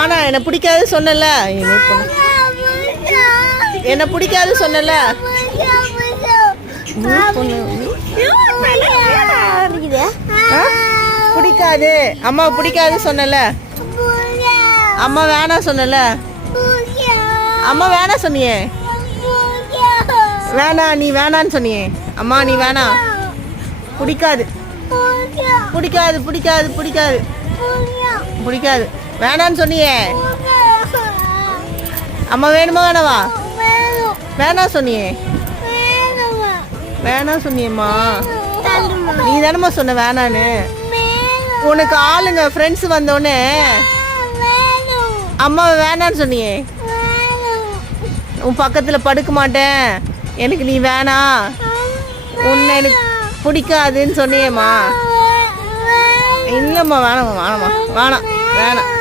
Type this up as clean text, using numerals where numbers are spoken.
வானா என்ன பிடிக்காது சொன்னல. என்ன பிடிக்காது சொன்னல. பிடிக்காது அம்மா பிடிக்காது சொன்னல. அம்மா வேணா சொன்னல. அம்மா வேணா சொன்னியே. வேணா நீ வேணான்னு சொன்னியே. அம்மா நீ வேணா. பிடிக்காது பிடிக்காது பிடிக்காது பிடிக்காது பிடிக்காது வேணான்னு சொன்னியே. அம்மா வேணுமா வேணவா. வேணா சொன்னியே. வேணா சொன்னியம்மா. நீ தானம்மா சொன்ன வேணான்னு. உனக்கு ஆளுங்க ஃப்ரெண்ட்ஸ் வந்தோடனே அம்மா வேணான்னு சொன்னியே. உன் பக்கத்தில் படுக்க மாட்டேன் எனக்கு நீ வேணா உன்னை எனக்கு பிடிக்காதுன்னு சொன்னியேம்மா. இல்லைம்மா வேணாம்மா வேணாம்மா வேணாம் வேணாம்.